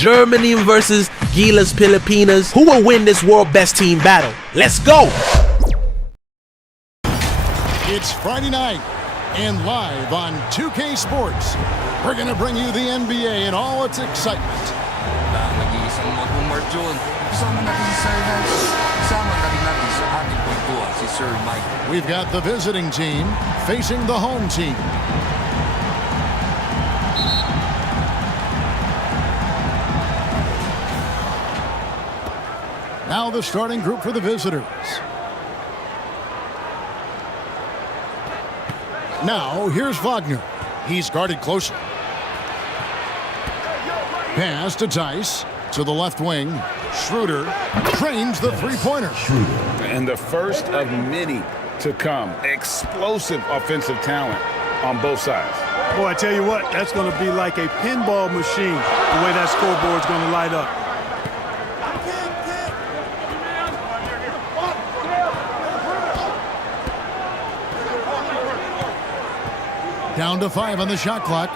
Germany versus GILAS Pilipinas. Who will win this world best team battle? Let's go! It's Friday night and live on 2K Sports. We're going to bring you the NBA and all its excitement. Nag-iisang mag-umarjun. Kasama natin si Sir Hans. Kasama natin sa ating kwentuhan si Sir Mike. We've got the visiting team facing the home team. Now the starting group for the visitors. Now here's Wagner. He's guarded closely. Pass to Tice. To the left wing. Schroeder trains the three-pointer. And the first of many to come. Explosive offensive talent on both sides. Boy, I tell you what, that's going to be like a pinball machine, the way that scoreboard's going to light up. Down to 5 on the shot clock.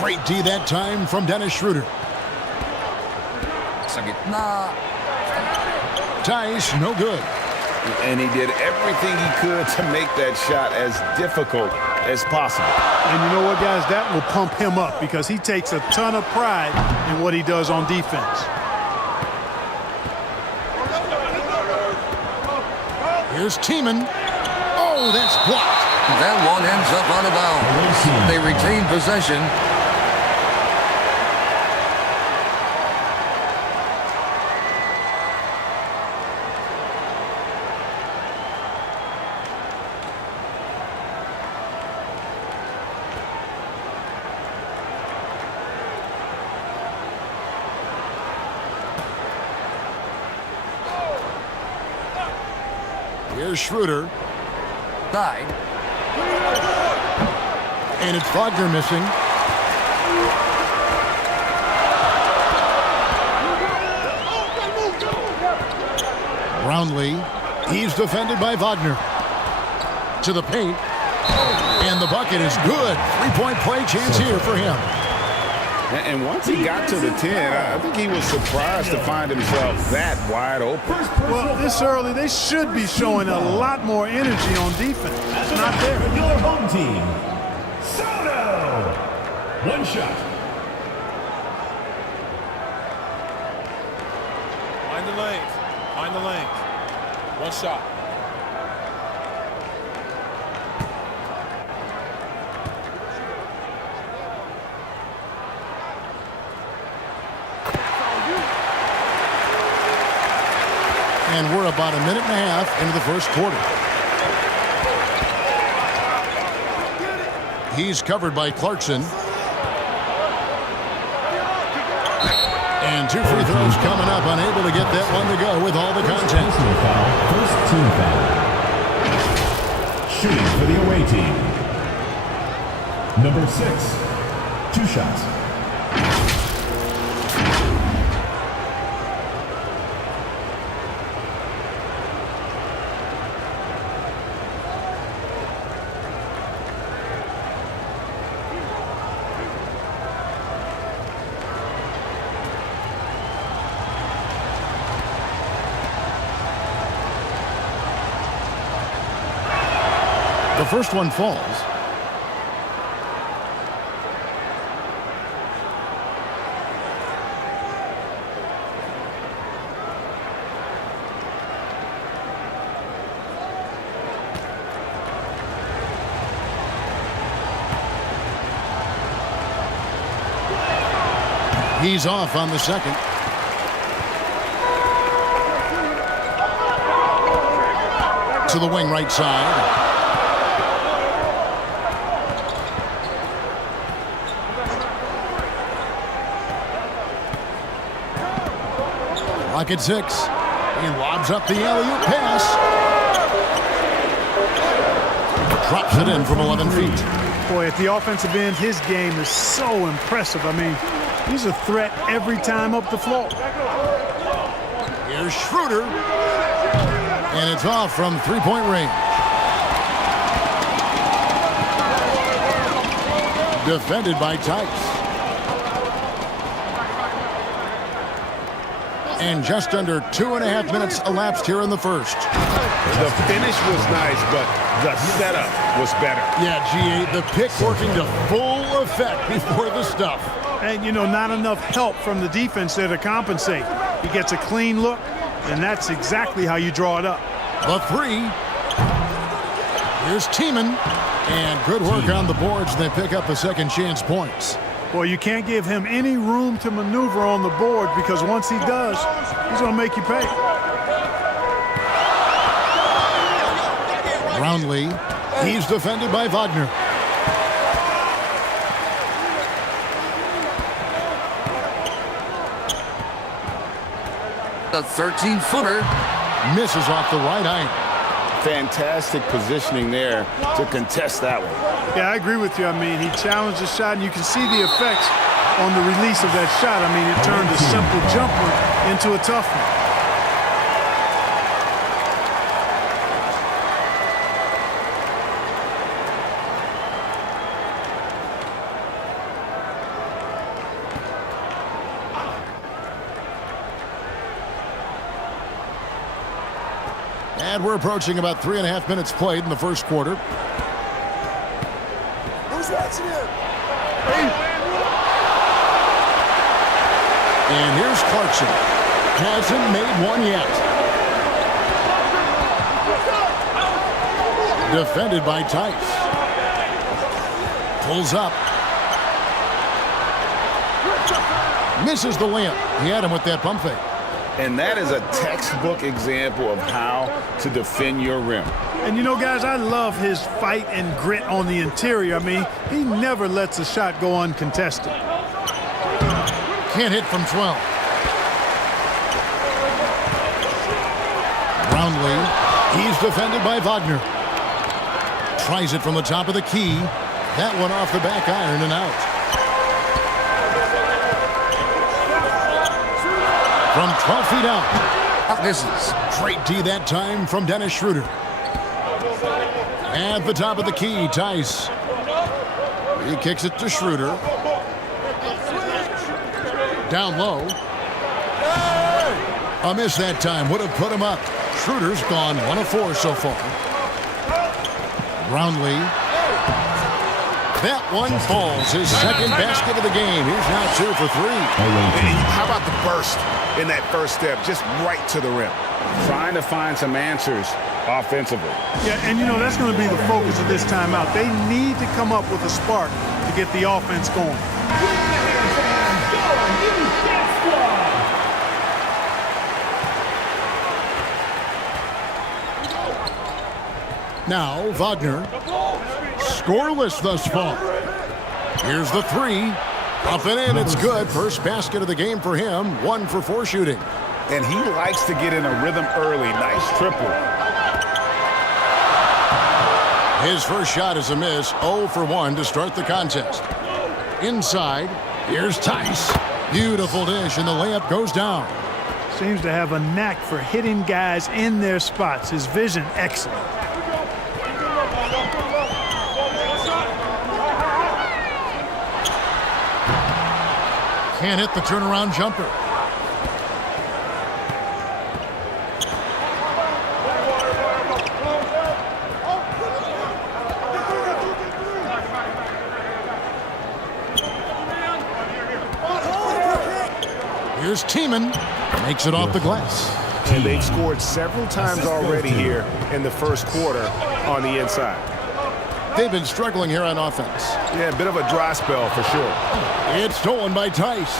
Great D that time from Dennis Schroeder. Sa gitna. Tice, no good. And he did everything he could to make that shot as difficult as possible. And you know what, guys? That will pump him up because he takes a ton of pride in what he does on defense. Here's Tiemann. Oh, that's blocked. That one ends up out of bounds. They retain possession. Here's Schroeder. Side. And it's Wagner missing. Brownlee. He's defended by Wagner. To the paint. And the bucket is good. Three-point play chance here for him. And once he got to the 10, I think he was surprised to find himself that wide open. Well, this early, they should be showing a lot more energy on defense. It's not there. Your home team, Sotto. One shot. Find the lanes. Find the lanes. One shot. And we're about a minute and a half into the first quarter. He's covered by Clarkson. And 2 free throws coming up, unable to get that one to go with all the contact. First team foul. Shooting for the away team. Number 6. 2 shots. The first one falls. He's off on the second. To the wing right side. Clock at 6. He lobs up the alley-oop pass. Drops it in from 11 feet. Boy, at the offensive end, his game is so impressive. I mean, he's a threat every time up the floor. Here's Schroeder. And it's off from three-point range. Defended by Tice. And just under 2.5 minutes elapsed here in the first. The finish was nice, but the setup was better. Yeah, G8, the pick working to full effect before the stuff. And, you know, not enough help from the defense there to compensate. He gets a clean look, and that's exactly how you draw it up. The three. Here's Tiemann. And good work on the boards. They pick up the second chance points. Well, you can't give him any room to maneuver on the board because once he does, he's going to make you pay. Brownlee. He's defended by Wagner. The 13-footer. Misses off the right eye. Fantastic positioning there to contest that one. Yeah, I agree with you. I mean, he challenged the shot, and you can see the effects on the release of that shot. I mean, it turned a simple jumper into a tough one. And we're approaching about 3.5 minutes played in the first quarter. Who's watching it? And here's Clarkson. Hasn't made one yet. Defended by Tice. Pulls up. Misses the layup. He had him with that pump fake. And that is a textbook example of how to defend your rim. And you know, guys, I love his fight and grit on the interior. I mean, he never lets a shot go uncontested. Can't hit from 12. Brownlee. He's defended by Wagner. Tries it from the top of the key. That one off the back iron and out. From 12 feet out. Misses. Great D that time from Dennis Schroeder. At the top of the key, Tice. He kicks it to Schroeder. Down low. A miss that time. Would have put him up. Schroeder's gone 1 of 4 so far. Brownlee. That one falls. His second basket of the game. He's now 2 for 3. How about the burst in that first step, just right to the rim? Trying to find some answers offensively. Yeah, and you know, that's going to be the focus of this timeout. They need to come up with a spark to get the offense going. Now Wagner. Scoreless thus far. Here's the three. Up and in, it's good. First basket of the game for him. 1 for 4 shooting. And he likes to get in a rhythm early. Nice triple. His first shot is a miss. 0 for 1 to start the contest. Inside, here's Tice. Beautiful dish, and the layup goes down. Seems to have a knack for hitting guys in their spots. His vision, excellent. Can't hit the turnaround jumper. Here's Tiemann. Makes it off the glass. And they've scored several times already here in the first quarter on the inside. They've been struggling here on offense. Yeah, a bit of a dry spell for sure. It's stolen by Tice.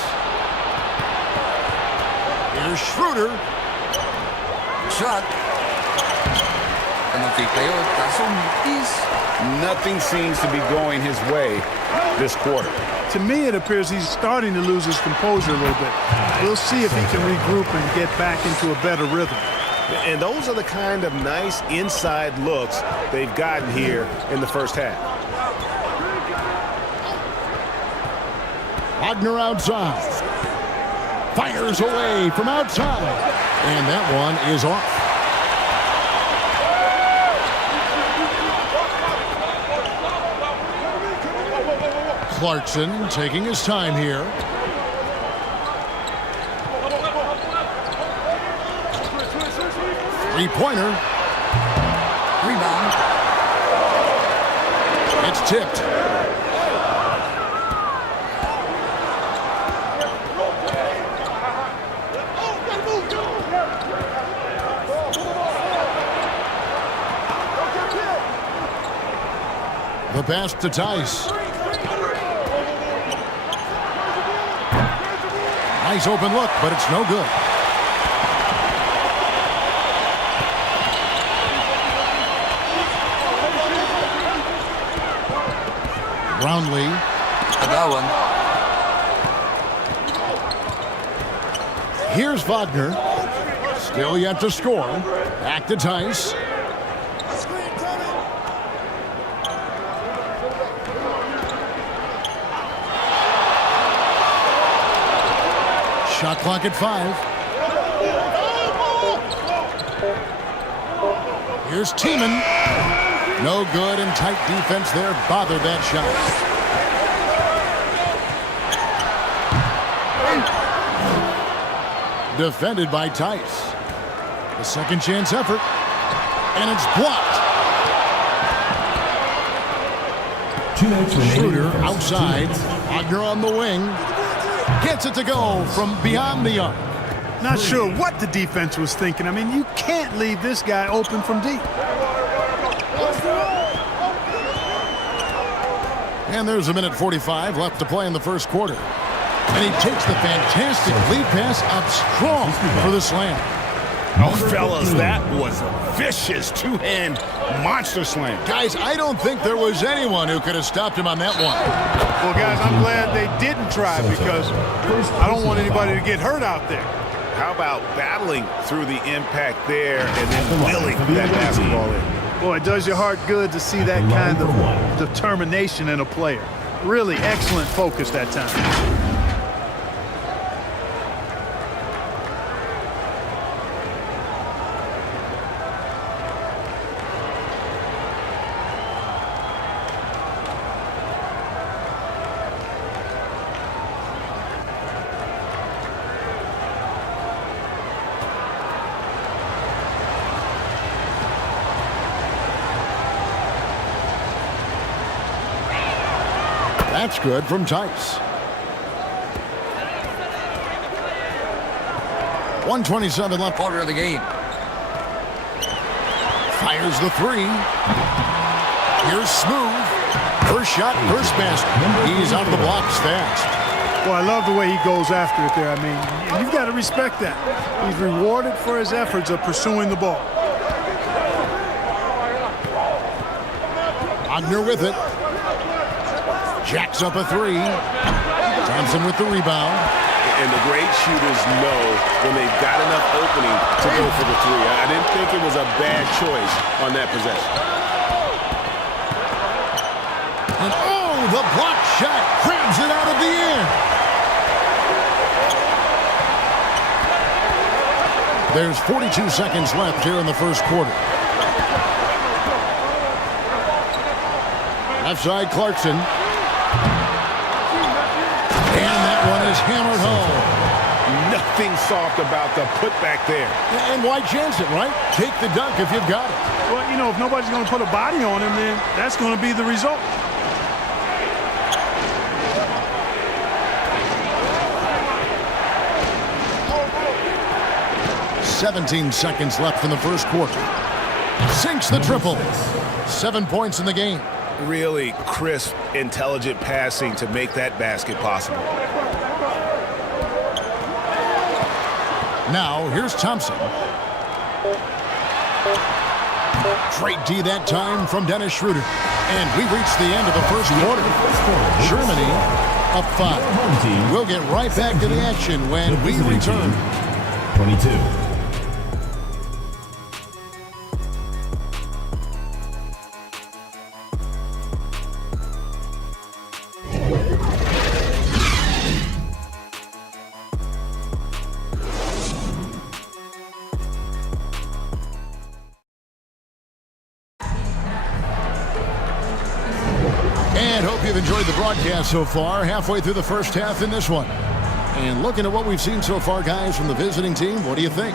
Here's Schroeder. Shot. Nothing seems to be going his way this quarter. To me, it appears he's starting to lose his composure a little bit. We'll see if he can regroup and get back into a better rhythm. And those are the kind of nice inside looks they've gotten here in the first half. Wagner outside. Fires away from outside. And that one is off. Clarkson taking his time here. Three-pointer. Rebound. It's tipped. The pass to Tice. Nice open look, but it's no good. Brownlee. Agawan. Here's Wagner. Still yet to score. Back to Tice. Shot clock at 5. Here's Tiemann. No good, and tight defense there bothered that shot. Defended by Tice. The second chance effort, and it's blocked. 2 minutes remaining. Schroeder outside. Wagner on the wing. Gets it to go from beyond the arc. Not sure what the defense was thinking. I mean, you can't leave this guy open from deep. And there's a minute 45 left to play in the first quarter. And he takes the fantastic lead pass up strong for the slam. Oh, fellas, that was a vicious two-hand monster slam. Guys, I don't think there was anyone who could have stopped him on that one. Well, guys, I'm glad they didn't try because I don't want anybody to get hurt out there. How about battling through the impact there and then willing that basketball in? Boy, it does your heart good to see that kind of determination in a player. Really excellent focus that time. That's good from Tice. 1:27 left. Quarter of the game. Fires the three. Here's Smooth. First shot, first basket. He's out of the blocks fast. Well, I love the way he goes after it there. I mean, you've got to respect that. He's rewarded for his efforts of pursuing the ball. Wagner with it. Jacks up a three. Thompson with the rebound. And the great shooters know when they've got enough opening to go for the three. I didn't think it was a bad choice on that possession. And oh, the block shot grabs it out of the air. There's 42 seconds left here in the first quarter. Left side, Clarkson. And that one is hammered home. Nothing soft about the putback there. And why chance it, right? Take the dunk if you've got it. Well, you know, if nobody's going to put a body on him, then that's going to be the result. "17 seconds left in the first quarter. Sinks the triple. 7 points in the game. Really crisp, intelligent passing to make that basket possible. Now, here's Thompson. Straight D that time from Dennis Schroeder. And we reach the end of the first quarter. Germany up 5. We'll get right back to the action when we return. 22. And hope you've enjoyed the broadcast so far. Halfway through the first half in this one. And looking at what we've seen so far, guys, from the visiting team, what do you think?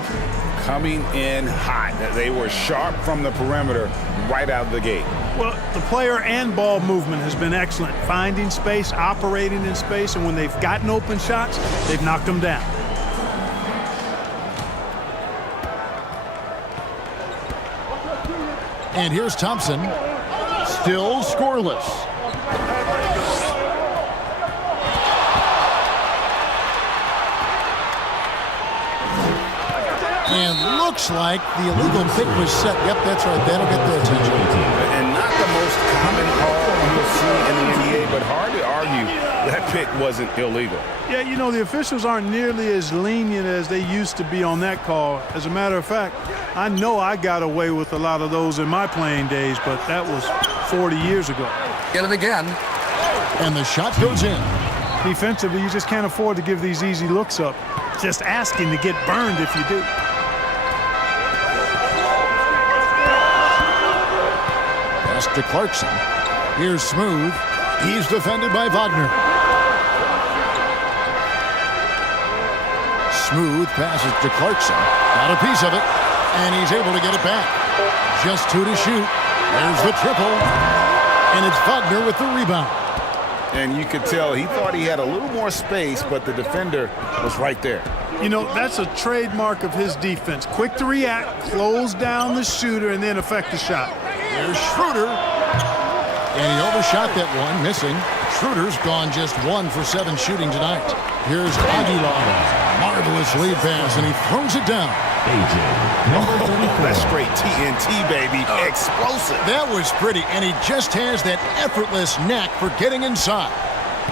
Coming in hot. They were sharp from the perimeter right out of the gate. Well, the player and ball movement has been excellent. Finding space, operating in space, and when they've gotten open shots, they've knocked them down. And here's Thompson. Still scoreless. And looks like the illegal pick was set. Yep, that's right. That'll get the attention. And not the most common call you'll see in the NBA, but hard to argue that pick wasn't illegal. Yeah, you know, the officials aren't nearly as lenient as they used to be on that call. As a matter of fact, I know I got away with a lot of those in my playing days, but that was 40 years ago. Get it again. And the shot goes in. Defensively, you just can't afford to give these easy looks up. Just asking to get burned if you do. Pass to Clarkson. Here's Smooth. He's defended by Wagner. Smooth passes to Clarkson. Got a piece of it. And he's able to get it back. Just 2 to shoot. There's the triple. And it's Wagner with the rebound. And you could tell he thought he had a little more space, but the defender was right there. You know, that's a trademark of his defense. Quick to react, close down the shooter, and then affect the shot. There's Schroeder. And he overshot that one, missing. Schroeder's gone just 1 for 7 shooting tonight. Here's Aguilar. Marvelous lead pass, and he throws it down. That's straight TNT, baby. Explosive. That was pretty, and he just has that effortless knack for getting inside.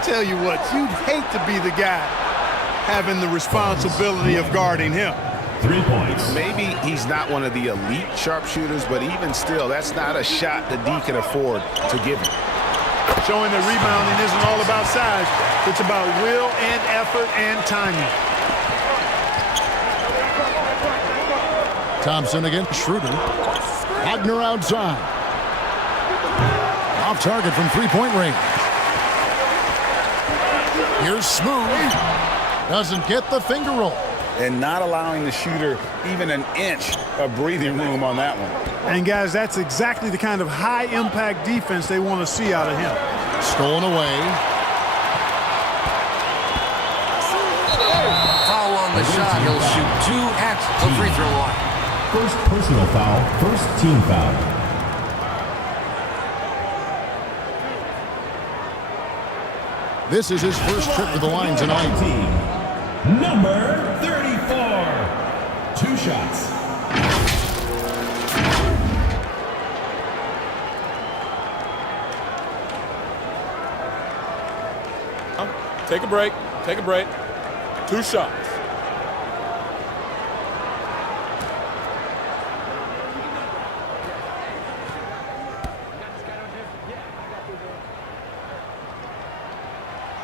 Tell you what, you'd hate to be the guy having the responsibility of guarding him. 3 points. Maybe he's not one of the elite sharpshooters, but even still, that's not a shot that D can afford to give him. Showing that rebounding isn't all about size. It's about will and effort and timing. Thompson against Schroeder. Wagner outside. Off target from three-point range. Here's Smooth. Doesn't get the finger roll. And not allowing the shooter even an inch of breathing room on that one. And guys, that's exactly the kind of high-impact defense they want to see out of him. Stolen away. Foul on the shot. He'll shoot 2 at the free throw line. First personal foul, first team foul. This is his first trip to the line tonight. Number 34. 2 shots. Take a break. Take a break. 2 shots.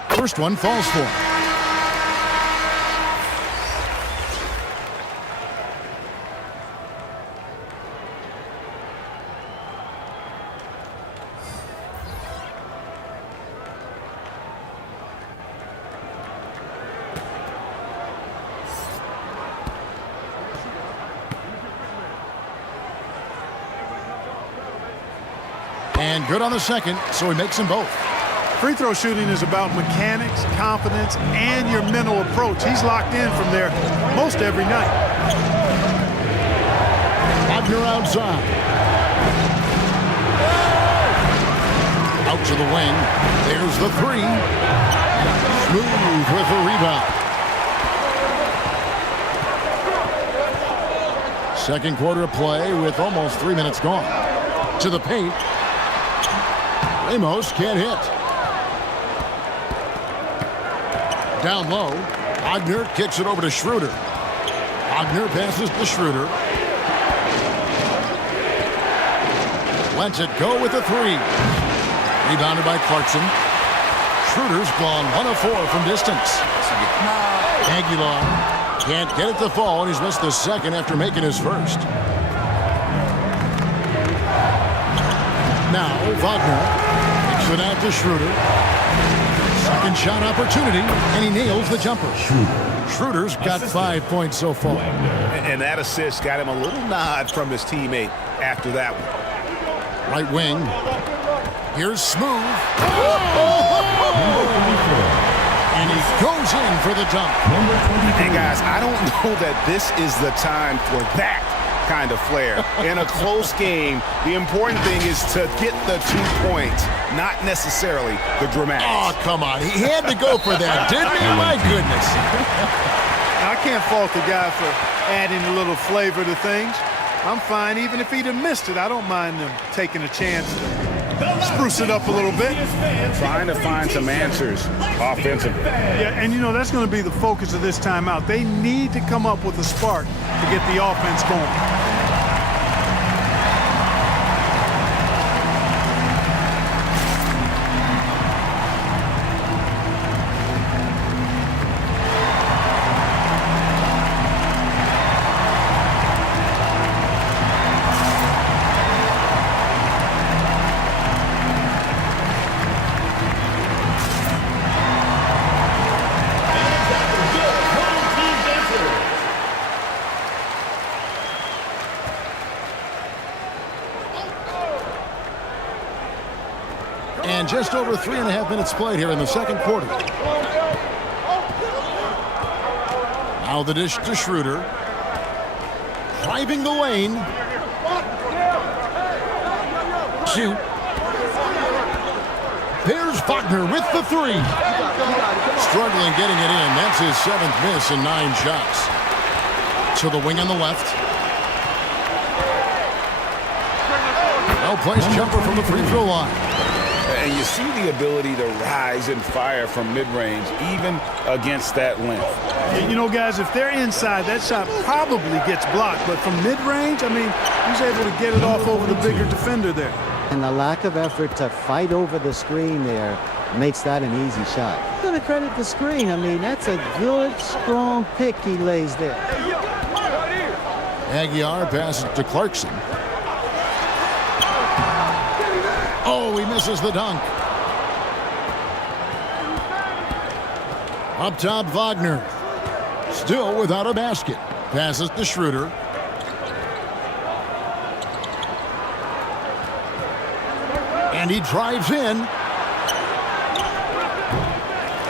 First one falls for him. And good on the second, so he makes them both. Free throw shooting is about mechanics, confidence, and your mental approach. He's locked in from there most every night. Wagner outside. Out to the wing. There's the 3. Smooth with the rebound. Second quarter of play with almost 3 minutes gone. To the paint. Ramos can't hit. Down low. Wagner kicks it over to Schroeder. Wagner passes to Schroeder. Lets it go with a 3. Rebounded by Clarkson. Schroeder's gone 1 of 4 from distance. Aguilar can't get it to fall, and he's missed the second after making his first. Now Wagner kicks it out to Schroeder. Second second shot opportunity, and he nails the jumper. Schroeder's got 5 points so far. And that assist got him a little nod from his teammate after that one. Right wing. Here's Smooth. And he goes in for the dunk. And guys, I don't know that this is the time for that kind of flair. In a close game, the important thing is to get the 2 points, not necessarily the dramatics. Oh, come on. He had to go for that, didn't he? My goodness. I can't fault the guy for adding a little flavor to things. I'm fine. Even if he'd have missed it, I don't mind them taking a chance to spruce it up a little bit. Trying to find some answers offensively. Yeah, and you know, that's going to be the focus of this timeout. They need to come up with a spark to get the offense going. And just over 3.5 minutes played here in the second quarter. Now the dish to Schroeder. Driving the lane. Shoot. There's Wagner with the three. Struggling getting it in. That's his 7th miss in 9 shots. To the wing on the left. Well-placed jumper from the free throw line. And you see the ability to rise and fire from mid-range, even against that length. You know, guys, if they're inside, that shot probably gets blocked. But from mid-range, I mean, he's able to get it off over the bigger defender there. And the lack of effort to fight over the screen there makes that an easy shot. I'm going to credit the screen. I mean, that's a good, strong pick he lays there. Aguilar passes to Clarkson. Oh, he misses the dunk. Up top, Wagner. Still without a basket. Passes to Schroeder. And he drives in.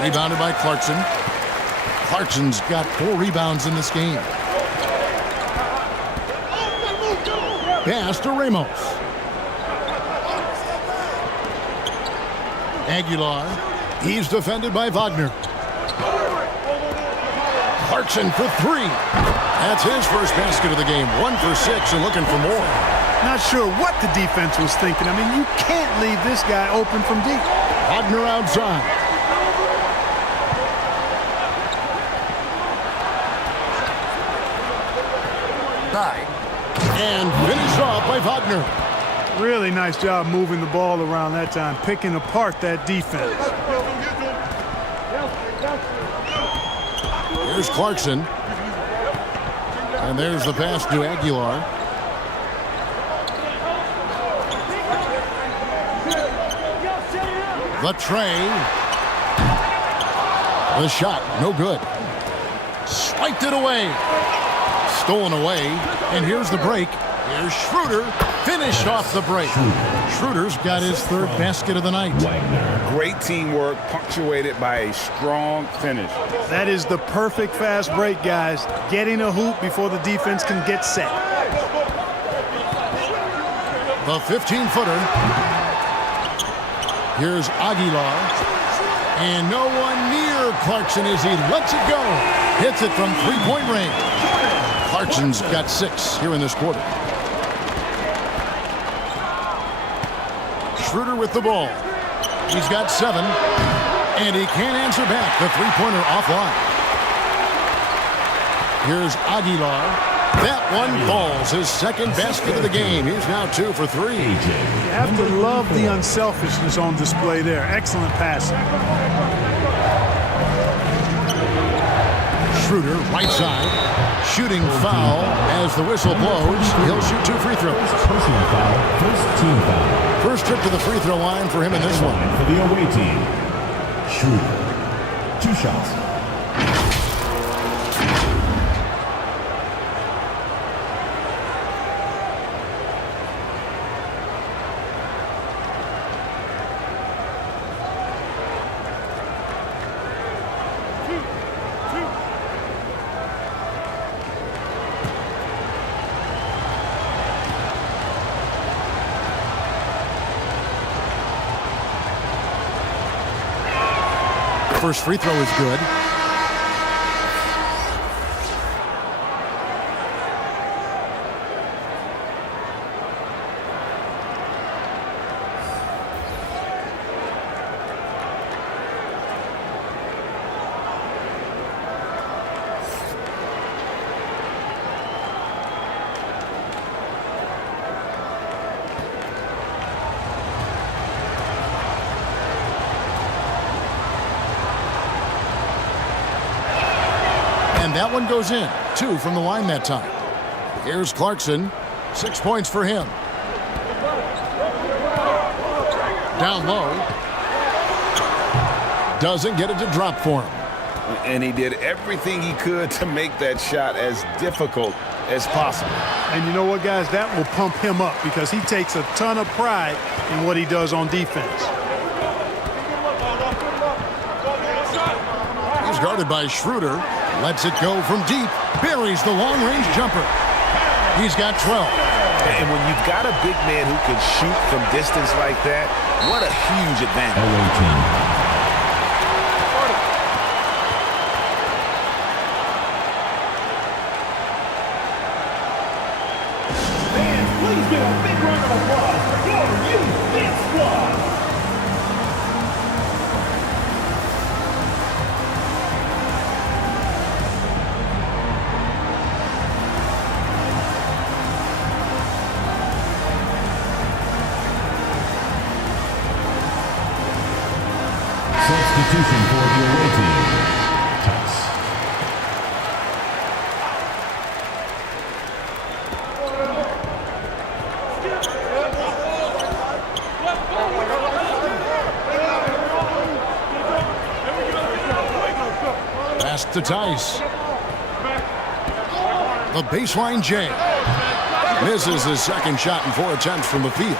Rebounded by Clarkson. Clarkson's got 4 rebounds in this game. Pass to Ramos. Aguilar. He's defended by Wagner. Clarkson for 3. That's his first basket of the game. 1 for 6 and looking for more. Not sure what the defense was thinking. I mean, you can't leave this guy open from deep. Wagner outside. And finished off by Wagner. Really nice job moving the ball around that time, picking apart that defense. Here's Clarkson. And there's the pass to Aguilar. The tray. The shot, no good. Swiped it away. Stolen away. And here's the break. Here's Schroeder. Finished off the break. Schroeder's got his 3rd basket of the night. Great teamwork, punctuated by a strong finish. That is the perfect fast break, guys. Getting a hoop before the defense can get set. The 15-footer. Here's Aguilar. And no one near Clarkson as he lets it go. Hits it from 3-point range. Clarkson's got 6 here in this quarter. Schroeder with the ball. He's got 7. And he can't answer back. The 3-pointer offline. Here's Aguilar. That one falls. His 2nd basket of the game. He's now 2 for 3. You have to love the unselfishness on display there. Excellent passing. Schroeder, right side. Shooting foul as the whistle blows. He'll shoot 2 free throws. Personal foul, first team foul. First trip to the free throw line for him in this one. For the away team, Schroeder. 2 shots. First free throw is good. And that one goes in. 2 from the line that time. Here's Clarkson. 6 points for him. Down low. Doesn't get it to drop for him. And he did everything he could to make that shot as difficult as possible. And you know what, guys? That will pump him up because he takes a ton of pride in what he does on defense. He's guarded by Schroeder. Lets it go from deep. Buries the long-range jumper. He's got 12. And when you've got a big man who can shoot from distance like that, what a huge advantage. LA team. Substitution for the away team. Tice. Pass to Tice. The baseline J. Misses his second shot in 4 attempts from the field.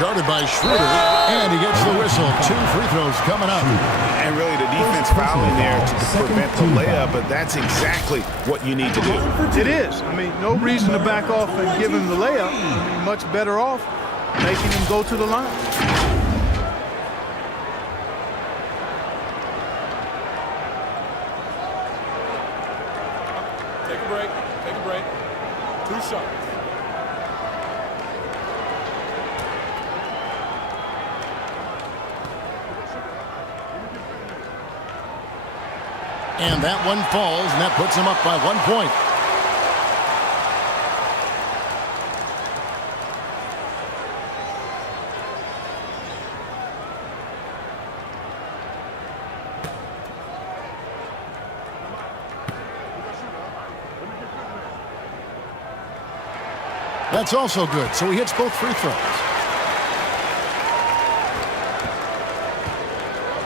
Guarded by Schroeder, and he gets the whistle. 2 free throws coming up. And really the defense fouling there to prevent the layup, but that's exactly what you need to do. It is. I mean, no reason to back off and give him the layup. I mean, much better off making him go to the line. Take a break. Take a break. 2 shots. And that one falls, and that puts him up by 1 point. That's also good, so he hits both free throws.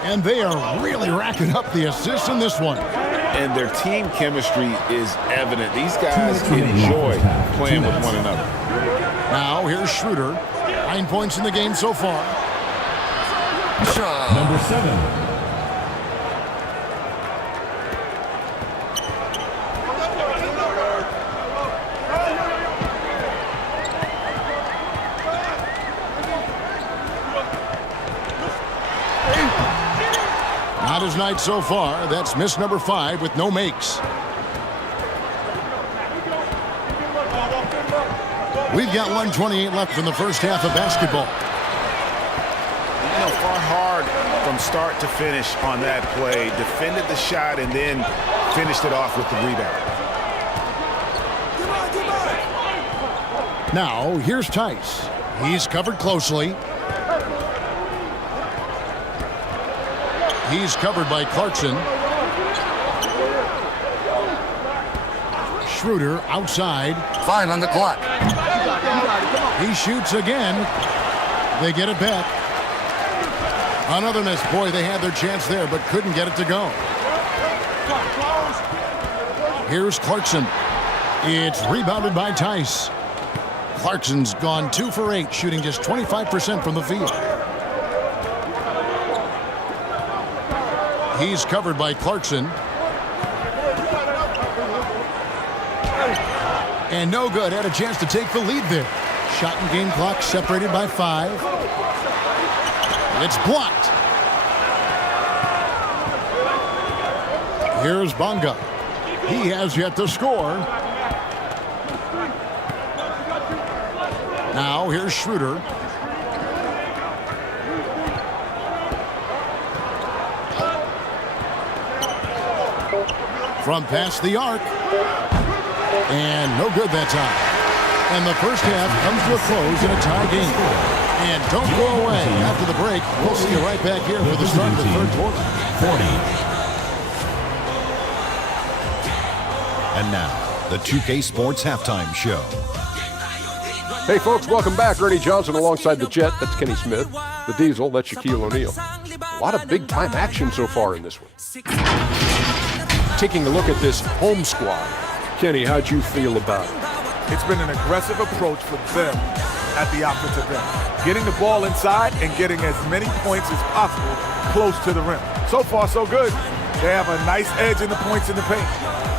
And they are really racking up the assists in this one. And their team chemistry is evident. These guys enjoy playing with one another. Now here's Schroeder. 9 points in the game so far. Number 7. Not his night so far. That's miss number 5 with no makes. We've got 1:28 left in the first half of basketball. You know, fought hard from start to finish on that play. Defended the shot and then finished it off with the rebound. Now, here's Tice. He's covered closely. He's covered by Clarkson. Schroeder outside. 5 on the clock. He shoots again. They get it back. Another miss. Boy, they had their chance there, but couldn't get it to go. Here's Clarkson. It's rebounded by Tice. Clarkson's gone 2 for 8, shooting just 25% from the field. He's covered by Clarkson. And no good. Had a chance to take the lead there. Shot and game clock separated by 5. It's blocked. Here's Bonga. He has yet to score. Now here's Schroeder. From past the arc. And no good that time. And the first half comes to a close in a tie game. And don't go away. After the break, we'll see you right back here for the start of the third quarter. 40. And now, the 2K Sports Halftime Show. Hey folks, welcome back. Ernie Johnson alongside the Jet. That's Kenny Smith. The Diesel, that's Shaquille O'Neal. A lot of big time action so far in this one. Taking a look at this home squad. Kenny, how'd you feel about it? It's been an aggressive approach for them at the offensive end. Getting the ball inside and getting as many points as possible close to the rim. So far, so good. They have a nice edge in the points in the paint.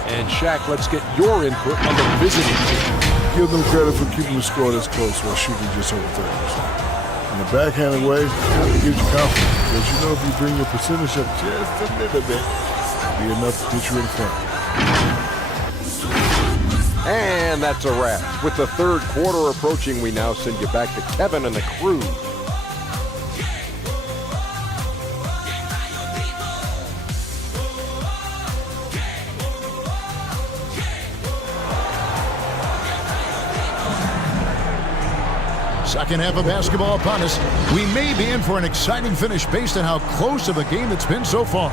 And Shaq, let's get your input on the visiting team. Give them credit for keeping the score this close while shooting just over 30%. In a backhanded way, it gives you confidence because you know if you bring your percentage up just a little bit, it'll be enough to get you in front. And that's a wrap. With the third quarter approaching, we now send you back to Kevin and the crew. Second half of basketball upon us. We may be in for an exciting finish based on how close of a game it's been so far.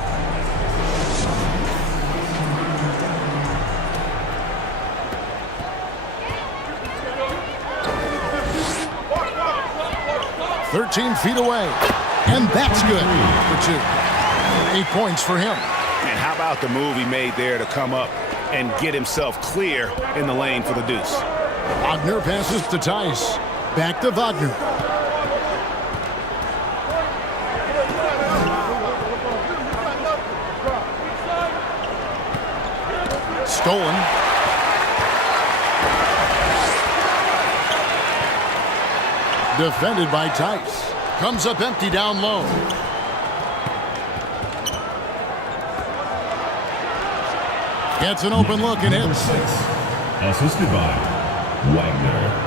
"13 feet away, and that's good for 2. 8 points for him. And how about the move he made there to come up and get himself clear in the lane for the deuce? Wagner passes to Tice. Back to Wagner. Stolen. Defended by Tice. Comes up empty down low. Gets an open look and hits. Assisted by Wagner.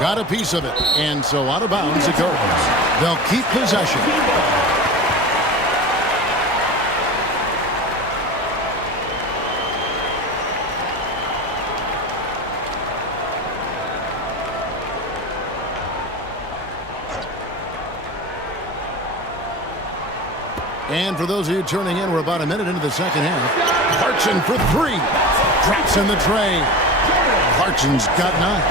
Got a piece of it, and so out of bounds it goes. They'll keep possession. And for those of you turning in, we're about a minute into the second half. Clarkson for 3. Drops in the tray. Clarkson's got 9.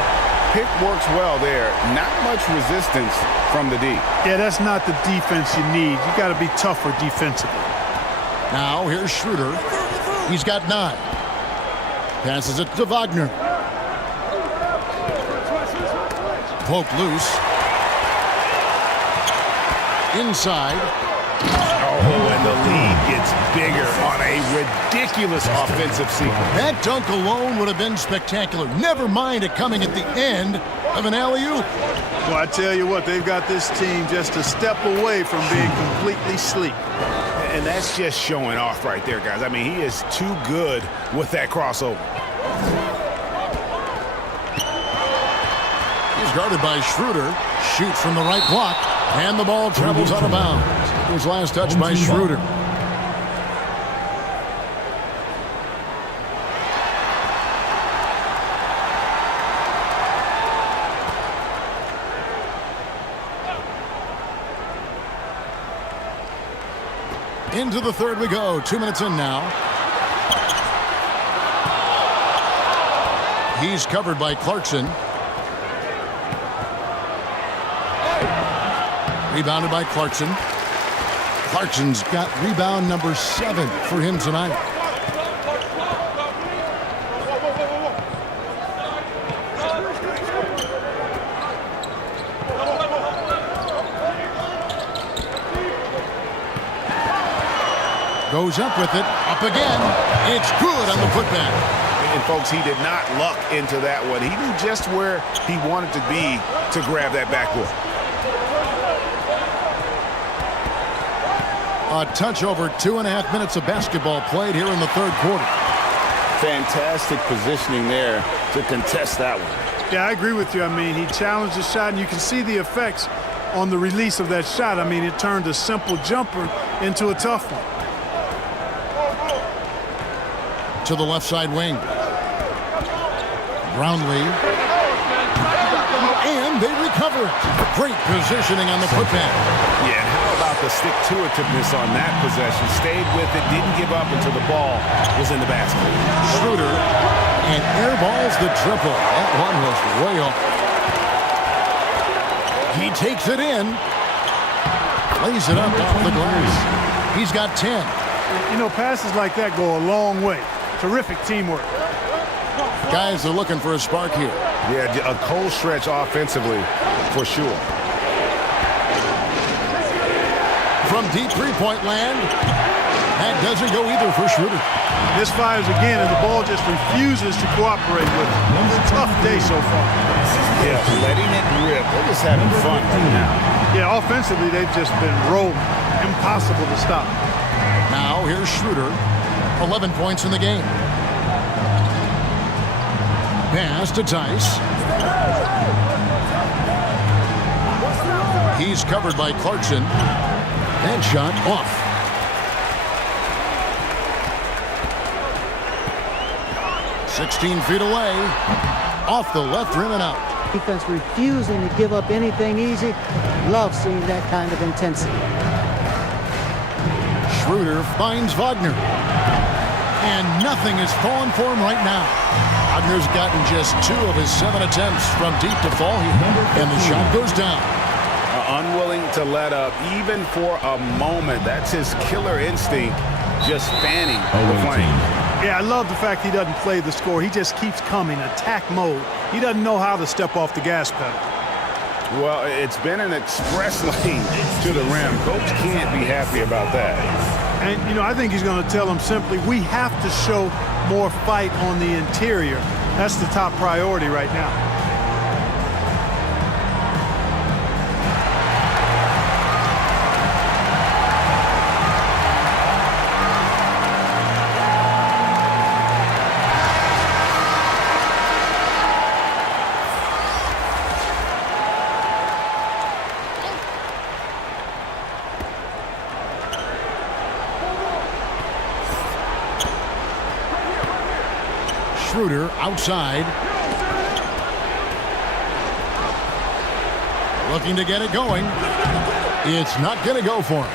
Pick works well there. Not much resistance from the D. Yeah, that's not the defense you need. You got to be tougher defensively. Now here's Schroeder. He's got 9. Passes it to Wagner. Poked loose. Inside. Oh, and the lead gets bigger on a ridiculous offensive sequence. That dunk alone would have been spectacular. Never mind it coming at the end of an alley-oop. Well, I tell you what, they've got this team just a step away from being completely sleep. And that's just showing off right there, guys. I mean, he is too good with that crossover. He's guarded by Schroeder. Shoots from the right block. And the ball travels out of bounds. It was last touch by Schroeder. Into the third we go. 2 minutes in now. He's covered by Clarkson. Rebounded by Clarkson. Clarkson's got rebound number 7 for him tonight. Goes up with it. Up again. It's good on the putback. And folks, he did not luck into that one. He knew just where he wanted to be to grab that backboard. A touch over 2.5 minutes of basketball played here in the third quarter. Fantastic positioning there to contest that one. Yeah, I agree with you. I mean, he challenged the shot, and you can see the effects on the release of that shot. I mean, it turned a simple jumper into a tough one. To the left side wing. Brownlee. And they recover it. Great positioning on the putback. Yeah, how about the stick-to-itiveness on that possession? Stayed with it, didn't give up until the ball was in the basket. Schroeder, and airballs the triple. That one was way off. He takes it in. Lays it up off the glass. He's got 10. You know, passes like that go a long way. Terrific teamwork. Guys are looking for a spark here. Yeah, a cold stretch offensively, for sure. From deep three-point land, that doesn't go either for Schroeder. This fires again, and the ball just refuses to cooperate with it. It's a tough day so far. Yeah, letting it rip. They're just having fun right now. Yeah, offensively, they've just been rolling. Impossible to stop. Now, here's Schroeder. 11 points in the game. Pass to Tice. He's covered by Clarkson. That shot off. "16 feet away. Off the left rim and out." Defense refusing to give up anything easy. Love seeing that kind of intensity. Schroeder finds Wagner. And nothing is falling for him right now. Wagner's gotten just 2 of his 7 attempts from deep to fall here. And the shot goes down. Unwilling to let up, even for a moment. That's his killer instinct, just fanning the flame. Yeah, I love the fact he doesn't play the score. He just keeps coming, attack mode. He doesn't know how to step off the gas pedal. Well, it's been an express lane to the rim. Coach can't be happy about that. And, you know, I think he's going to tell them simply, we have to show more fight on the interior. That's the top priority right now. Schroeder outside. Looking to get it going. It's not going to go for him.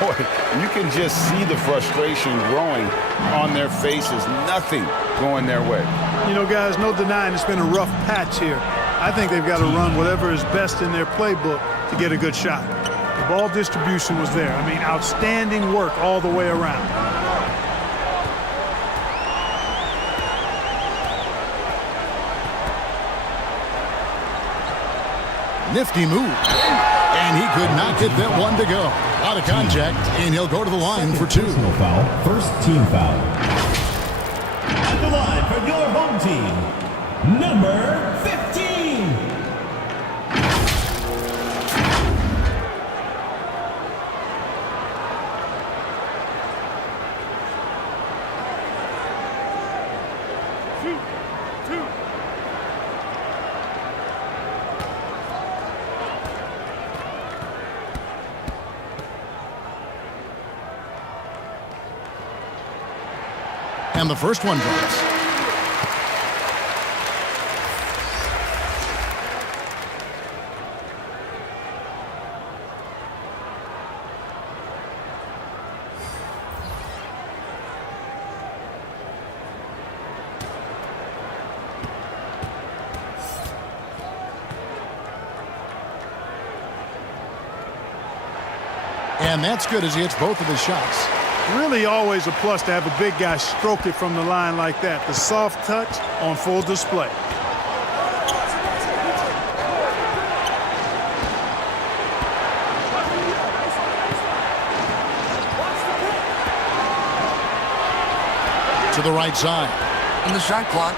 Boy, you can just see the frustration growing on their faces. Nothing going their way. You know, guys, no denying it's been a rough patch here. I think they've got to run whatever is best in their playbook to get a good shot. The ball distribution was there. I mean, outstanding work all the way around. Nifty move. And he could not get that one to go. Out of contact, and he'll go to the line for 2. Personal foul. First team foul. At the line for your home team, number 15. And the first one drops. And that's good as he hits both of his shots. Really always a plus to have a big guy stroke it from the line like that. The soft touch on full display. To the right side. In the shot clock.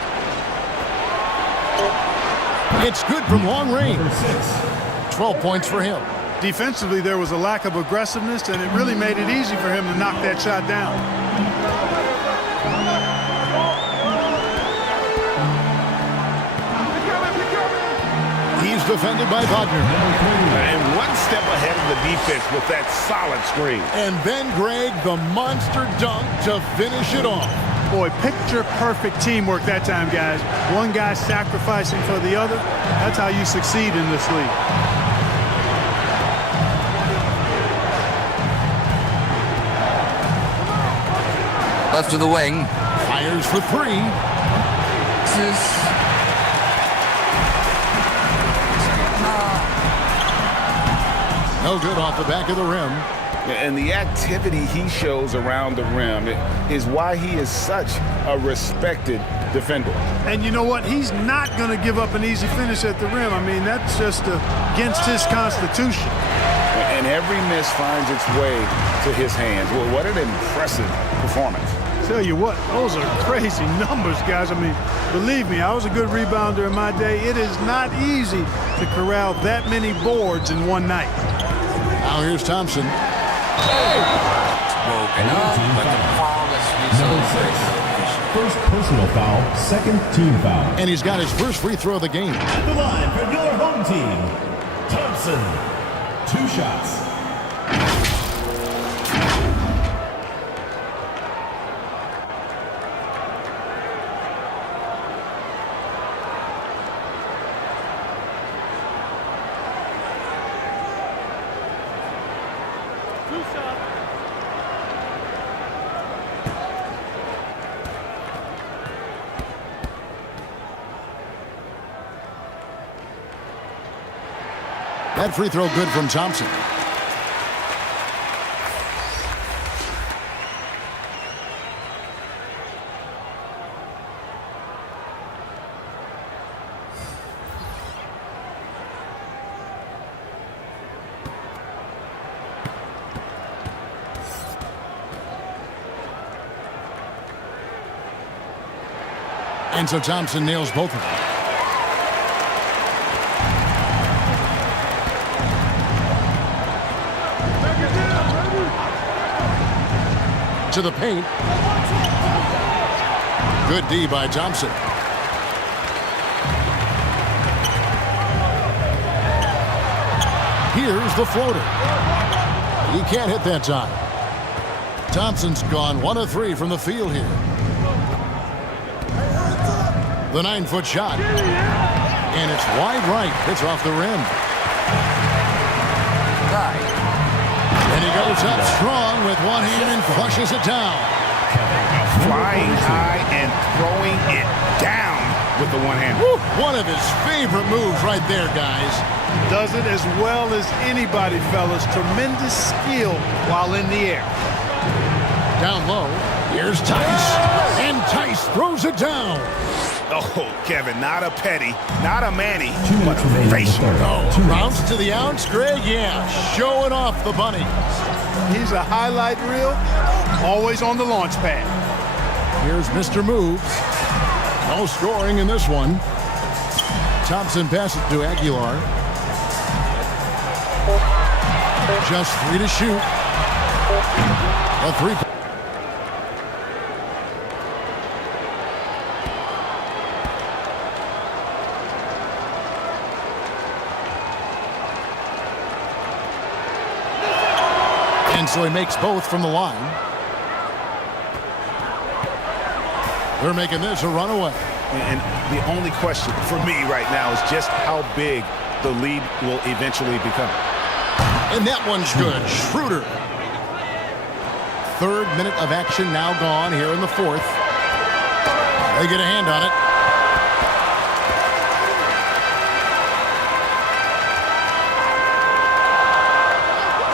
It's good from long range. 12 points for him. Defensively, there was a lack of aggressiveness, and it really made it easy for him to knock that shot down. He's defended by Wagner. And one step ahead of the defense with that solid screen. And then Greg, the monster dunk to finish it off. Boy, picture-perfect teamwork that time, guys. One guy sacrificing for the other. That's how you succeed in this league. Left to the wing. Fires for three. No good off the back of the rim. And the activity he shows around the rim is why he is such a respected defender. And you know what? He's not going to give up an easy finish at the rim. I mean, that's just against his constitution. And every miss finds its way to his hands. Well, what an impressive performance. Tell you what, those are crazy numbers, guys. I mean, believe me, I was a good rebounder in my day. It is not easy to corral that many boards in one night. Now here's Thompson. Broken up, but the foul is First personal foul, second team foul. And he's got his first free throw of the game. At the line for your home team, Thompson. 2 shots. That free throw good from Thompson. And so Thompson nails both of them. To the paint. Good D by Thompson. Here's the floater. He can't hit that time. Thompson's gone 1 of 3 from the field here. The 9-foot shot. And it's wide right. Hits off the rim. And he goes up strong with one hand and flushes it down. Flying high and throwing it down with the one hand. One of his favorite moves right there, guys. Does it as well as anybody, fellas. Tremendous skill while in the air. Down low. Here's Tice. And Tice throws it down. Oh, Kevin, not a petty, not a Manny, but a facial. Oh, rounds to the ounce, Greg, yeah. Showing off the bunny. He's a highlight reel, always on the launch pad. Here's Mr. Moves. No scoring in this one. Thompson passes to Aguilar. Just 3 to shoot. A 3. And so he makes both from the line. They're making this a runaway. And the only question for me right now is just how big the lead will eventually become. And that one's good. Schroeder. 3rd minute of action now gone here in the 4th. They get a hand on it.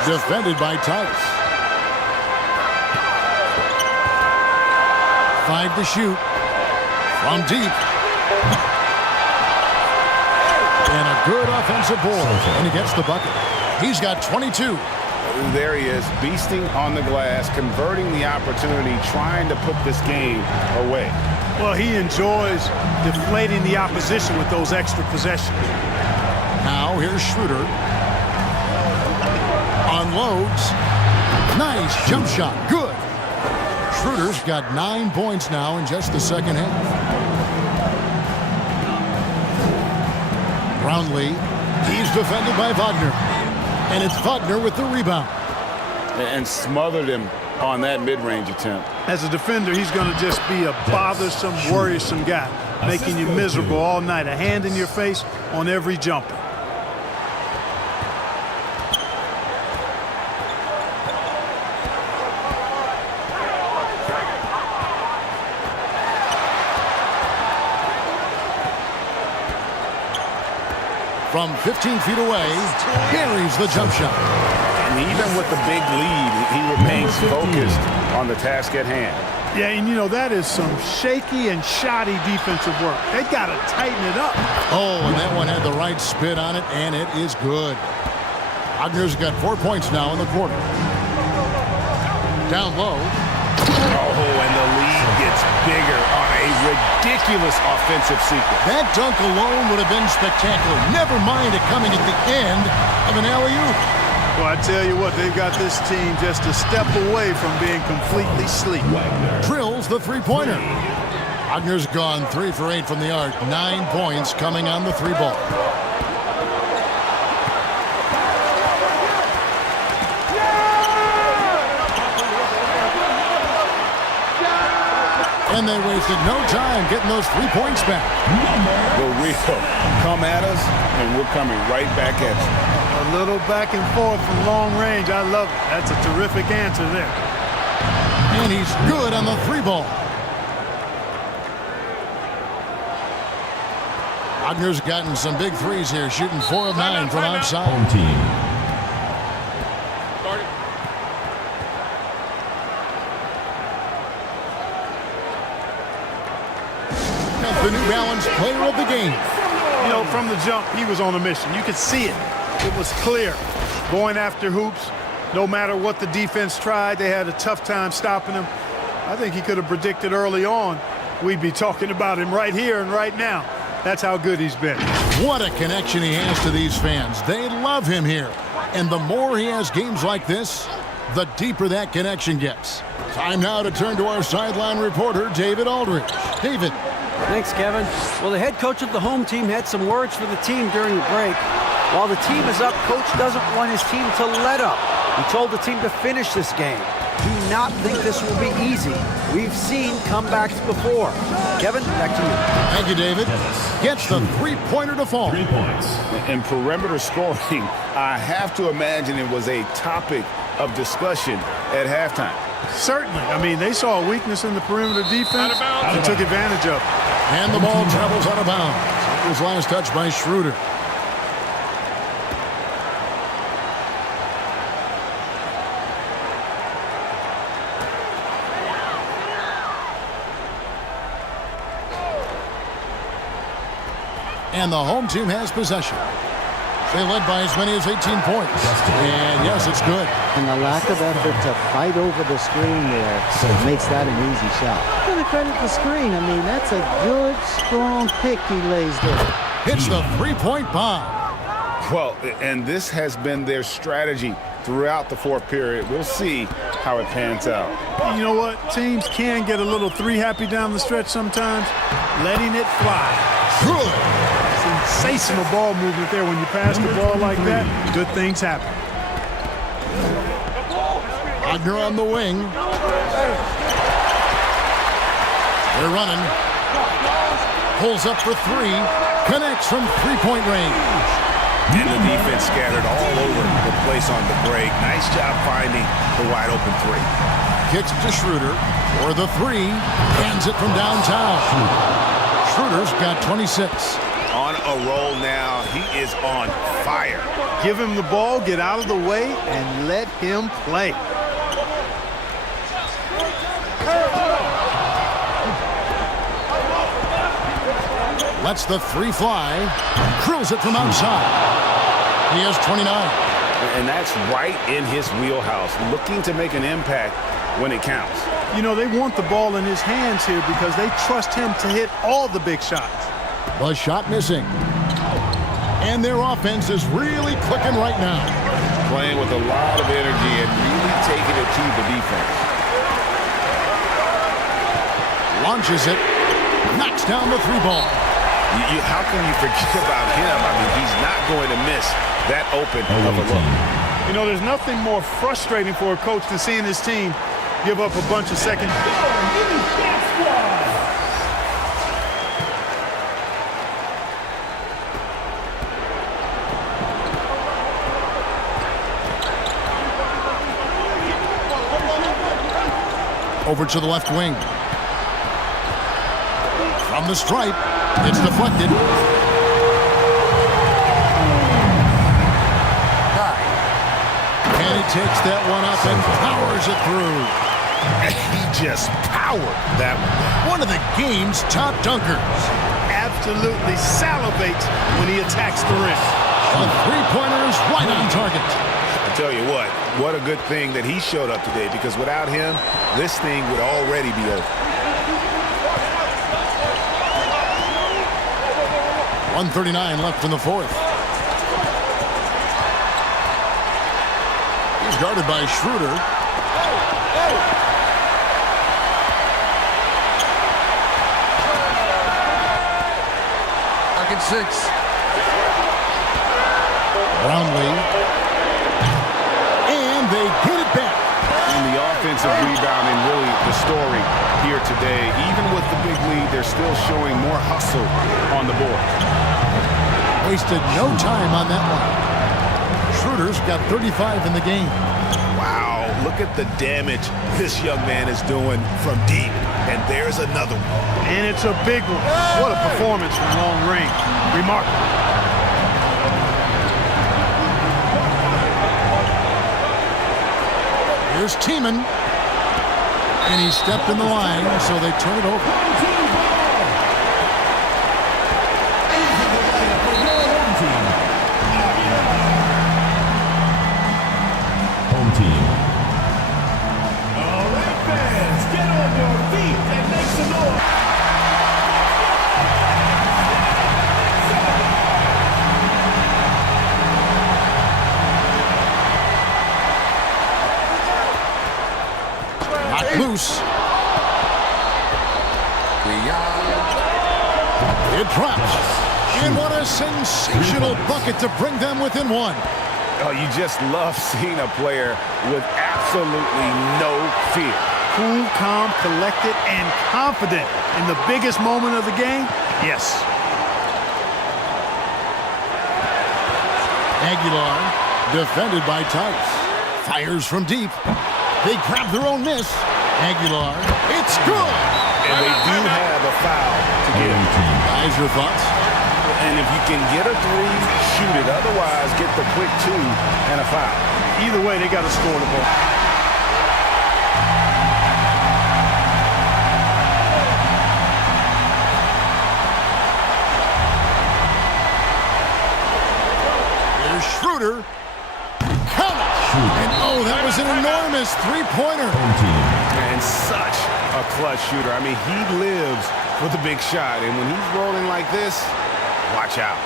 Defended by Tice. 5 to shoot. From deep. And a good offensive board. And he gets the bucket. He's got 22. There he is, beasting on the glass, converting the opportunity, trying to put this game away. Well, he enjoys deflating the opposition with those extra possessions. Now here's Schroeder. Unloads. Nice jump shot. Good. Schroeder's got 9 points now in just the second half. Brownlee. He's defended by Wagner. And it's Wagner with the rebound. And smothered him on that mid-range attempt. As a defender, he's going to just be a bothersome, worrisome guy, making you miserable all night. A hand in your face on every jumper. From 15 feet away, buries the jump shot. And even with the big lead, he remains focused on the task at hand. Yeah, and you know, that is some shaky and shoddy defensive work. They got to tighten it up. Oh, and that one had the right spin on it, and it is good. Wagner's got 4 points now in the quarter. Down low. Oh, and the lead gets bigger on a ridiculous offensive sequence. That dunk alone would have been spectacular. Never mind it coming at the end of an alley-oop. Well, I tell you what, they've got this team just a step away from being completely asleep. Drills the three-pointer. Wagner's gone 3 for 8 from the arc. 9 points coming on the 3-ball. And they wasted no time getting those 3 points back. The real come at us, and we're coming right back at you. A little back and forth from long range. I love it. That's a terrific answer there. And he's good on the 3-ball. Wagner's gotten some big threes here, shooting 4 of 9 from outside. Home team. The New Balance player of the game. You know, from the jump, he was on a mission. You could see it. It was clear. Going after hoops, no matter what the defense tried, they had a tough time stopping him. I think he could have predicted early on we'd be talking about him right here and right now. That's how good he's been. What a connection he has to these fans. They love him here. And the more he has games like this, the deeper that connection gets. Time now to turn to our sideline reporter, David Aldridge. David. Thanks, Kevin. Well, the head coach of the home team had some words for the team during the break. While the team is up, coach doesn't want his team to let up. He told the team to finish this game. Do not think this will be easy. We've seen comebacks before. Kevin, back to you. Thank you, David. Gets the 3-pointer to fall. 3 points. In perimeter scoring, I have to imagine it was a topic of discussion at halftime. Certainly. I mean, they saw a weakness in the perimeter defense and took advantage of it. And the ball travels out of bounds. It was last touched by Schroeder. And the home team has possession. They led by as many as 18 points. And yes, it's good. And the lack of effort to fight over the screen there makes that an easy shot. I'm going to credit the screen. I mean, that's a good, strong pick he lays there. Hits the 3-point bomb. Well, and this has been their strategy throughout the fourth period. We'll see how it pans out. You know what? Teams can get a little 3-happy down the stretch sometimes. Letting it fly. Good. Sensational ball movement there. When you pass the ball like that, good things happen. Wagner on the wing. They're running. Pulls up for 3. Connects from 3-point range. And the defense scattered all over the place on the break. Nice job finding the wide open 3. Kicks it to Schroeder for the 3. Hands it from downtown. Schroeder's got 26. on a roll now. He is on fire. Give him the ball, get out of the way, and let him play. Lets the three fly. Drills it from outside. He has 29. And that's right in his wheelhouse, looking to make an impact when it counts. You know, they want the ball in his hands here because they trust him to hit all the big shots. The shot missing. And their offense is really clicking right now. Playing with a lot of energy and really taking it to the defense. Launches it. Knocks down the three ball. How can you forget about him? I mean, he's not going to miss that open of a look. You know, there's nothing more frustrating for a coach than seeing his team give up a bunch of second. Over to the left wing. From the stripe, it's deflected. And he takes that one up and powers it through. He just powered that one. One of the game's top dunkers. Absolutely salivates when he attacks the rim. The three-pointer is right on target. I tell you what a good thing that he showed up today, because without him, this thing would already be over. 1:39 left in the fourth. He's guarded by Schroeder. Pocket 6. Brownlee. And they get it back. And the offensive rebounding, really the story here today. Even with the big lead, they're still showing more hustle on the board. Wasted no time on that one. Schroeder's got 35 in the game. Wow, look at the damage this young man is doing from deep. And there's another one. And it's a big one. What a performance from long range. Remarkable. Here's Tiemann. And he stepped in the line, so they turn it over. Home team. All right, fans, get on your feet and make some noise. Knocked loose. It drops. And what a sensational bucket to bring them within one. Oh, you just love seeing a player with absolutely no fear. Cool, calm, collected, and confident in the biggest moment of the game? Yes. Aguilar, defended by Tice. Fires from deep. They grab their own miss. Aguilar, it's good. And they do have a foul to give. Guys, your thoughts? And if you can get a three, shoot it. Otherwise, get the quick two and a foul. Either way, they got to score the ball. Here's Schroeder. Count it. And oh, that was an enormous three-pointer. And such a clutch shooter. I mean, he lives for the big shot. And when he's rolling like this, watch out.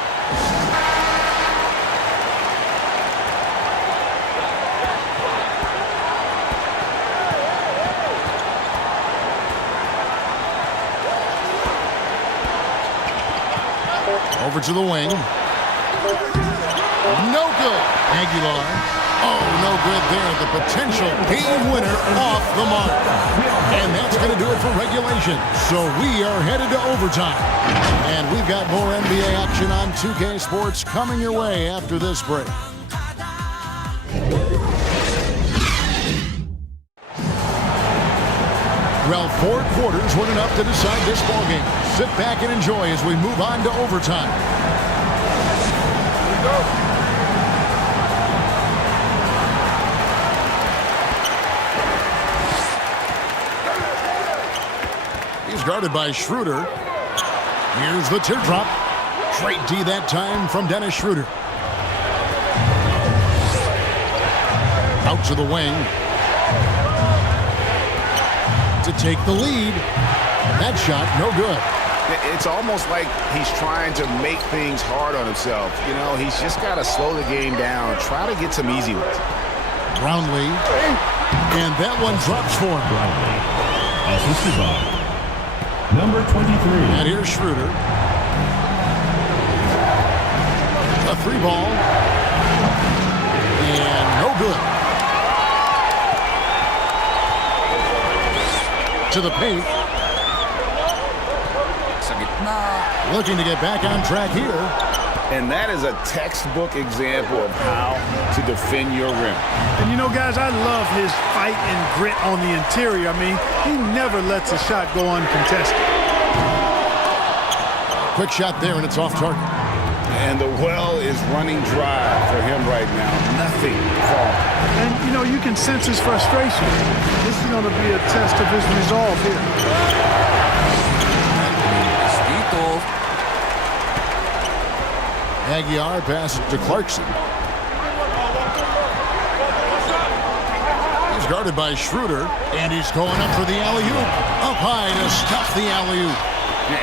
Over to the wing. No good. Aguilar. Oh, no good there. The potential game winner off the mark. And that's going to do it for regulation. So we are headed to overtime. And we've got more NBA action on 2K Sports coming your way after this break. Well, 4 quarters weren't enough to decide this ballgame. Sit back and enjoy as we move on to overtime. Here we go. He's guarded by Schroeder. Here's the teardrop. Great D that time from Dennis Schroeder. Out to the wing. To take the lead. That shot, no good. It's almost like he's trying to make things hard on himself. You know, he's just got to slow the game down, try to get some easy ones. Brownlee. And that one drops for him. Brownlee. Assisted by number 23. And here's Schroeder. A three ball. And no good. To the paint. Looking to get back on track here. And that is a textbook example of how to defend your rim. And you know, guys, I love his fight and grit on the interior. I mean, he never lets a shot go uncontested. Quick shot there, and it's off target. And the well is running dry for him right now. Nothing falling. And, you know, you can sense his frustration. This is going to be a test of his resolve here. Aguiar passes to Clarkson. He's guarded by Schroeder, and he's going up for the alley-oop. Up high to stuff the alley-oop.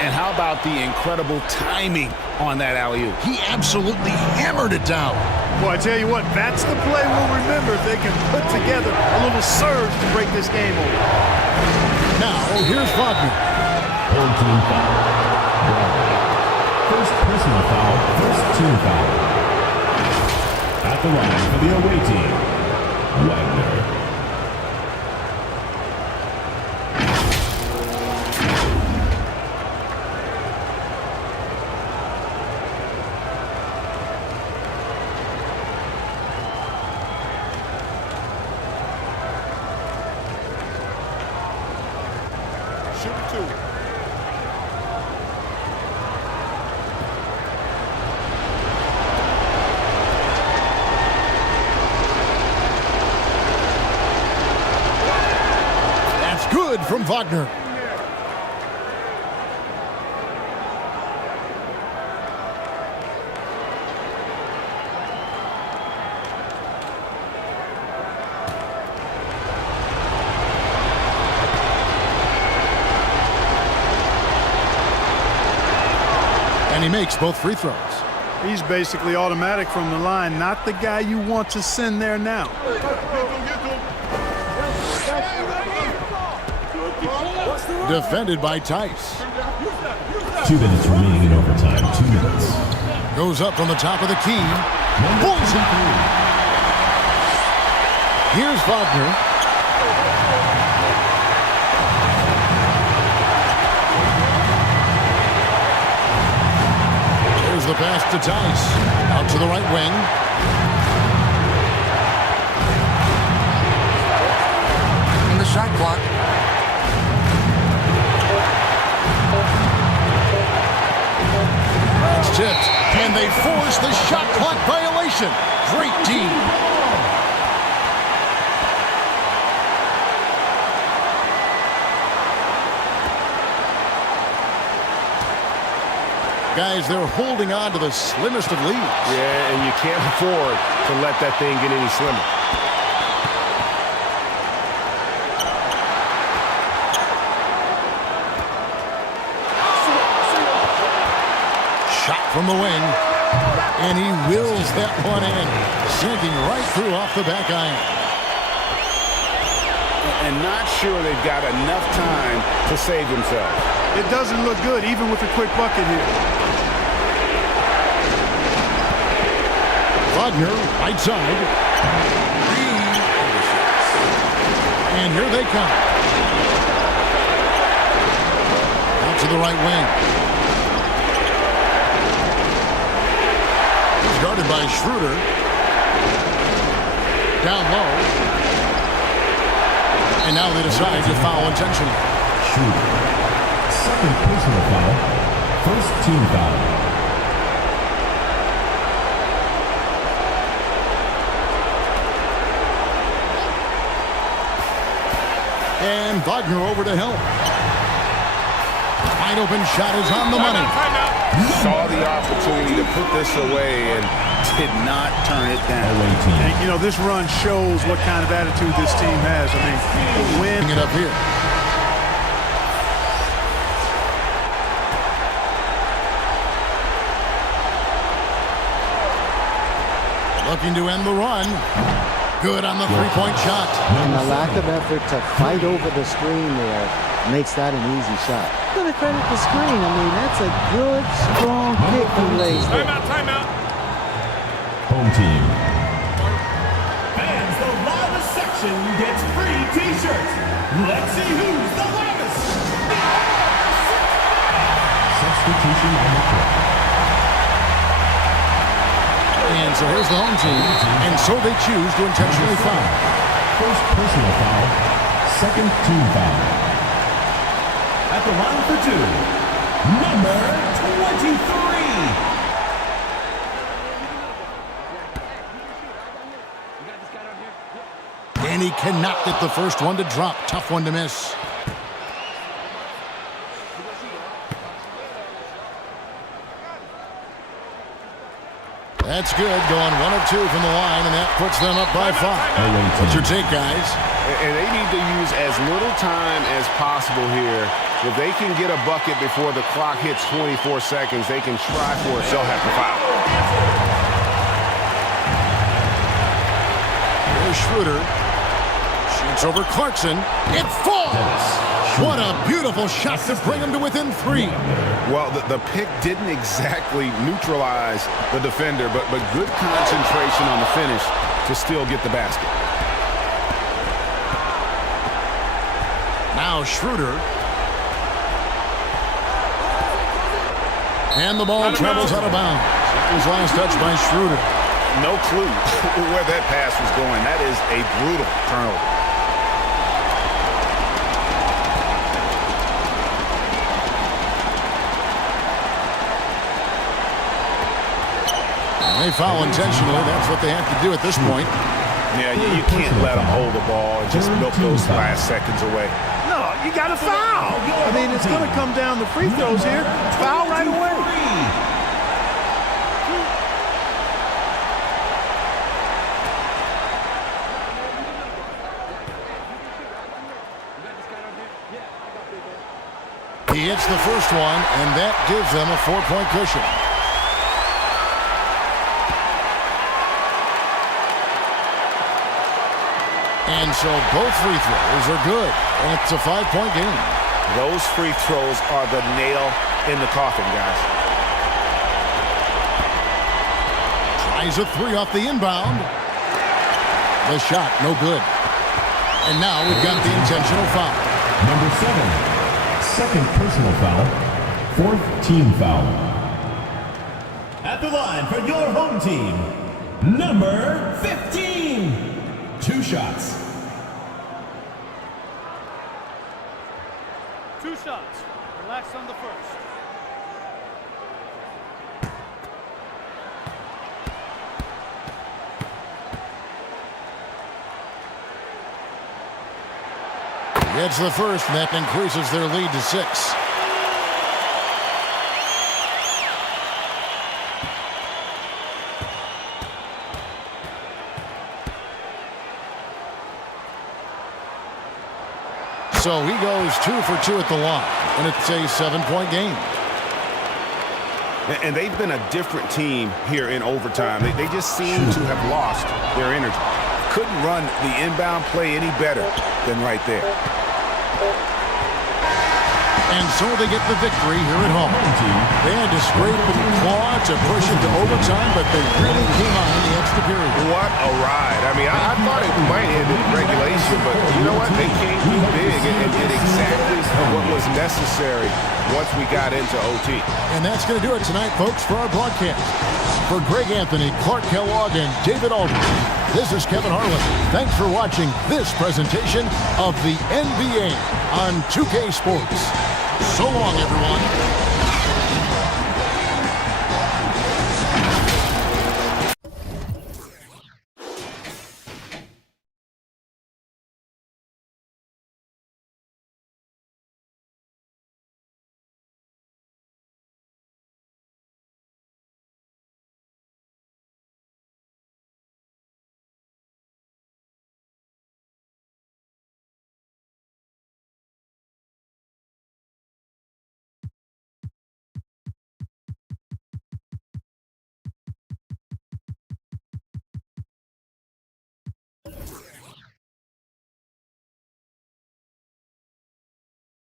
And how about the incredible timing on that alley-oop? He absolutely hammered it down. Boy, I tell you what, that's the play we'll remember if they can put together a little surge to break this game over. Now, here's Wagner. Home team foul. First personal foul, first team foul. At the line for the away team, Wagner. Shoot two. Good from Wagner. And he makes both free throws. He's basically automatic from the line, not the guy you want to send there now. Defended by Tice. 2 minutes remaining in overtime. 2 minutes. Goes up on the top of the key. Pulls it. Here's Wagner. Here's the pass to Tice. Out to the right wing. In the shot clock. It's tipped, and they force the shot clock violation. Great team. Guys, they're holding on to the slimmest of leads. Yeah, and you can't afford to let that thing get any slimmer. Shot from the wing, and he wills that one in, sinking right through off the back iron. And not sure they've got enough time to save themselves. It doesn't look good, even with a quick bucket here. Wagner, right side. And here they come. Out to the right wing. He's guarded by Schroeder. Down low. And now they decide to foul intentionally. Schroeder. Second personal foul. First team foul. And Wagner over to help. Wide open shot is on the money. Saw the opportunity to put this away and did not turn it down. And, you know, this run shows what kind of attitude this team has. I mean, the win. Bring it up here. Looking to end the run. Good on the three-point shot. And the lack of effort to fight over the screen there makes that an easy shot. I'm going to credit the screen. I mean, that's a good, strong pick he lays there. Timeout. Home team. Fans, the loudest section gets free t-shirts. Let's see who's the loudest. Substitution on the court. And so here's the home team, and so they choose to intentionally foul. First personal foul, second team foul. At the line for two, number 23. And he cannot get the first one to drop. Tough one to miss. That's good, going 1 of 2 from the line, and that puts them up by 5. What's your take, guys? And they need to use as little time as possible here. If they can get a bucket before the clock hits 24 seconds, they can try for it. They'll have to foul. Here's Schroeder. Shoots over Clarkson. It falls! What a beautiful shot to bring him to within 3. Well, the pick didn't exactly neutralize the defender, but good concentration on the finish to still get the basket. Now Schroeder. And the ball travels out of bounds. That was last touch by Schroeder. No clue where that pass was going. That is a brutal turnover. They foul intentionally. That's what they have to do at this point. Yeah, you can't let them hold the ball and just milk those last seconds away. No, you got to foul. I mean, it's going to come down to free throws here. Foul right away. He hits the first one, and that gives them a 4-point cushion. And so both free throws are good, and it's a 5-point game. Those free throws are the nail in the coffin, guys. Tries a 3 off the inbound. The shot, no good. And now we've got the intentional foul. Number 7. Second personal foul. Fourth team foul. At the line for your home team, number 15. 2 shots. 2 shots. Relax on the first. Gets the first, and that increases their lead to 6. So he goes 2 for 2 at the line, and it's a 7-point game. And they've been a different team here in overtime. They just seem to have lost their energy. Couldn't run the inbound play any better than right there. And so they get the victory here at home. They had to scrape and claw to push it to overtime, but they really came on in the extra period. What a ride. I mean, I thought it might end in regulation, but you know what? They came through big and did exactly what was necessary once we got into OT. And that's going to do it tonight, folks, for our broadcast. For Greg Anthony, Clark Kellogg, and David Aldridge, this is Kevin Harlan. Thanks for watching this presentation of the NBA on 2K Sports. So long, everyone.